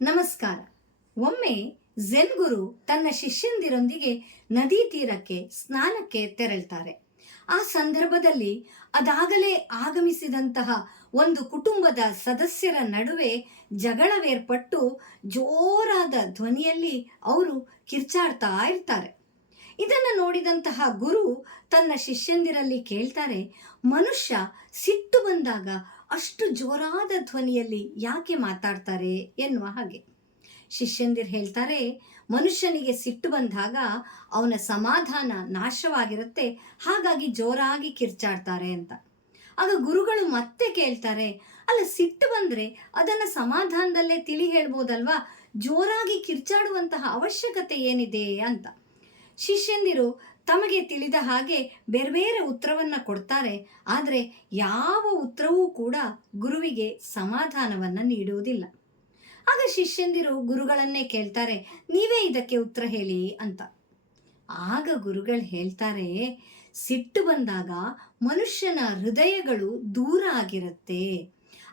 ನಮಸ್ಕಾರ. ಒಮ್ಮೆ ಝೆನ್ ಗುರು ತನ್ನ ಶಿಷ್ಯಂದಿರೊಂದಿಗೆ ನದಿ ತೀರಕ್ಕೆ ಸ್ನಾನಕ್ಕೆ ತೆರಳ್ತಾರೆ. ಆ ಸಂದರ್ಭದಲ್ಲಿ ಅದಾಗಲೇ ಆಗಮಿಸಿದಂತಹ ಒಂದು ಕುಟುಂಬದ ಸದಸ್ಯರ ನಡುವೆ ಜಗಳವೇರ್ಪಟ್ಟು ಜೋರಾದ ಧ್ವನಿಯಲ್ಲಿ ಅವರು ಕಿರ್ಚಾಡ್ತಾ ಇರ್ತಾರೆ. ಇದನ್ನು ನೋಡಿದಂತಹ ಗುರು ತನ್ನ ಶಿಷ್ಯಂದಿರಲ್ಲಿ ಕೇಳ್ತಾರೆ, ಮನುಷ್ಯ ಸಿಟ್ಟು ಬಂದಾಗ ಅಷ್ಟು ಜೋರಾದ ಧ್ವನಿಯಲ್ಲಿ ಯಾಕೆ ಮಾತಾಡ್ತಾರೆ ಎನ್ನುವ ಹಾಗೆ. ಶಿಷ್ಯಂದಿರು ಹೇಳ್ತಾರೆ, ಮನುಷ್ಯನಿಗೆ ಸಿಟ್ಟು ಬಂದಾಗ ಅವನ ಸಮಾಧಾನ ನಾಶವಾಗಿರುತ್ತೆ, ಹಾಗಾಗಿ ಜೋರಾಗಿ ಕಿರ್ಚಾಡ್ತಾರೆ ಅಂತ. ಆಗ ಗುರುಗಳು ಮತ್ತೆ ಕೇಳ್ತಾರೆ, ಅಲ್ಲ, ಸಿಟ್ಟು ಬಂದರೆ ಅದನ್ನು ಸಮಾಧಾನದಲ್ಲೇ ತಿಳಿ ಹೇಳ್ಬೋದಲ್ವಾ, ಜೋರಾಗಿ ಕಿರ್ಚಾಡುವಂತಹ ಅವಶ್ಯಕತೆ ಏನಿದೆ ಅಂತ. ಶಿಷ್ಯಂದಿರು ತಮಗೆ ತಿಳಿದ ಹಾಗೆ ಬೇರೆ ಬೇರೆ ಉತ್ತರವನ್ನು ಕೊಡ್ತಾರೆ. ಆದರೆ ಯಾವ ಉತ್ತರವೂ ಕೂಡ ಗುರುವಿಗೆ ಸಮಾಧಾನವನ್ನು ನೀಡುವುದಿಲ್ಲ. ಆಗ ಶಿಷ್ಯಂದಿರು ಗುರುಗಳನ್ನೇ ಕೇಳ್ತಾರೆ, ನೀವೇ ಇದಕ್ಕೆ ಉತ್ತರ ಹೇಳಿ ಅಂತ. ಆಗ ಗುರುಗಳು ಹೇಳ್ತಾರೆ, ಸಿಟ್ಟು ಬಂದಾಗ ಮನುಷ್ಯನ ಹೃದಯಗಳು ದೂರ ಆಗಿರುತ್ತೆ.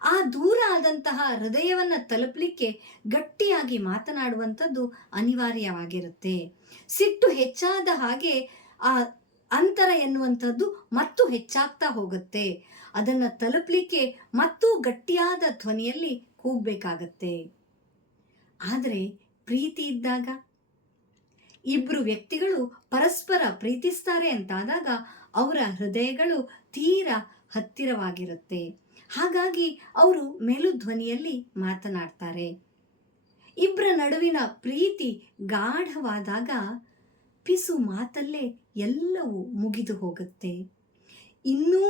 ಆ ದೂರ ಆದಂತಹ ಹೃದಯವನ್ನು ತಲುಪಲಿಕ್ಕೆ ಗಟ್ಟಿಯಾಗಿ ಮಾತನಾಡುವಂಥದ್ದು ಅನಿವಾರ್ಯವಾಗಿರುತ್ತೆ. ಸಿಟ್ಟು ಹೆಚ್ಚಾದ ಹಾಗೆ ಆ ಅಂತರ ಎನ್ನುವಂಥದ್ದು ಮತ್ತೂ ಹೆಚ್ಚಾಗ್ತಾ ಹೋಗುತ್ತೆ. ಅದನ್ನು ತಲುಪಲಿಕ್ಕೆ ಮತ್ತೂ ಗಟ್ಟಿಯಾದ ಧ್ವನಿಯಲ್ಲಿ ಕೂಗಬೇಕಾಗತ್ತೆ. ಆದರೆ ಪ್ರೀತಿ ಇದ್ದಾಗ, ಇಬ್ಬರು ವ್ಯಕ್ತಿಗಳು ಪರಸ್ಪರ ಪ್ರೀತಿಸ್ತಾರೆ ಅಂತಾದಾಗ ಅವರ ಹೃದಯಗಳು ತೀರಾ ಹತ್ತಿರವಾಗಿರುತ್ತೆ. ಹಾಗಾಗಿ ಅವರು ಮೆಲು ಧ್ವನಿಯಲ್ಲಿ ಮಾತನಾಡ್ತಾರೆ. ಇಬ್ಬರ ನಡುವಿನ ಪ್ರೀತಿ ಗಾಢವಾದಾಗ ಪಿಸು ಮಾತಲ್ಲೇ ಎಲ್ಲವೂ ಮುಗಿದು ಹೋಗುತ್ತೆ. ಇನ್ನೂ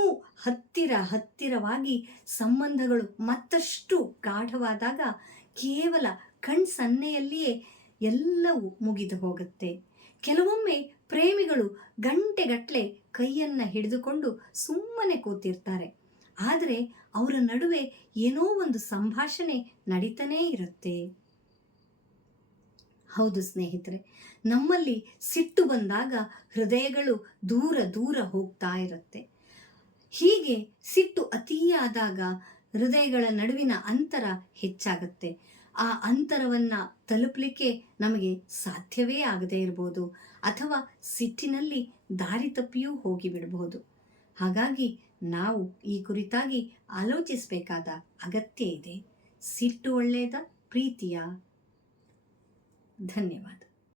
ಹತ್ತಿರವಾಗಿ ಸಂಬಂಧಗಳು ಮತ್ತಷ್ಟು ಗಾಢವಾದಾಗ ಕೇವಲ ಕಣ್ಸನ್ನೆಯಲ್ಲಿಯೇ ಎಲ್ಲವೂ ಮುಗಿದು ಹೋಗುತ್ತೆ. ಕೆಲವೊಮ್ಮೆ ಪ್ರೇಮಿಗಳು ಗಂಟೆಗಟ್ಟಲೆ ಕೈಯನ್ನು ಹಿಡಿದುಕೊಂಡು ಸುಮ್ಮನೆ ಕೂತಿರ್ತಾರೆ. ಆದರೆ ಅವರ ನಡುವೆ ಏನೋ ಒಂದು ಸಂಭಾಷಣೆ ನಡೀತಾನೇ ಇರುತ್ತೆ. ಹೌದು ಸ್ನೇಹಿತರೆ, ನಮ್ಮಲ್ಲಿ ಸಿಟ್ಟು ಬಂದಾಗ ಹೃದಯಗಳು ದೂರ ಹೋಗ್ತಾ ಇರುತ್ತೆ. ಹೀಗೆ ಸಿಟ್ಟು ಅತಿಯಾದಾಗ ಹೃದಯಗಳ ನಡುವಿನ ಅಂತರ ಹೆಚ್ಚಾಗುತ್ತೆ. ಆ ಅಂತರವನ್ನು ತಲುಪಲಿಕ್ಕೆ ನಮಗೆ ಸಾಧ್ಯವೇ ಆಗದೇ ಇರಬಹುದು, ಅಥವಾ ಸಿಟ್ಟಿನಲ್ಲಿ ದಾರಿ ತಪ್ಪಿಯೂ ಹೋಗಿಬಿಡಬಹುದು. ಹಾಗಾಗಿ ನಾವು ಈ ಕುರಿತಾಗಿ ಆಲೋಚಿಸಬೇಕಾದ ಅಗತ್ಯ ಇದೆ. ಸಿಟ್ಟು ಒಳ್ಳೆಯದ, ಪ್ರೀತಿಯ? ಧನ್ಯವಾದ.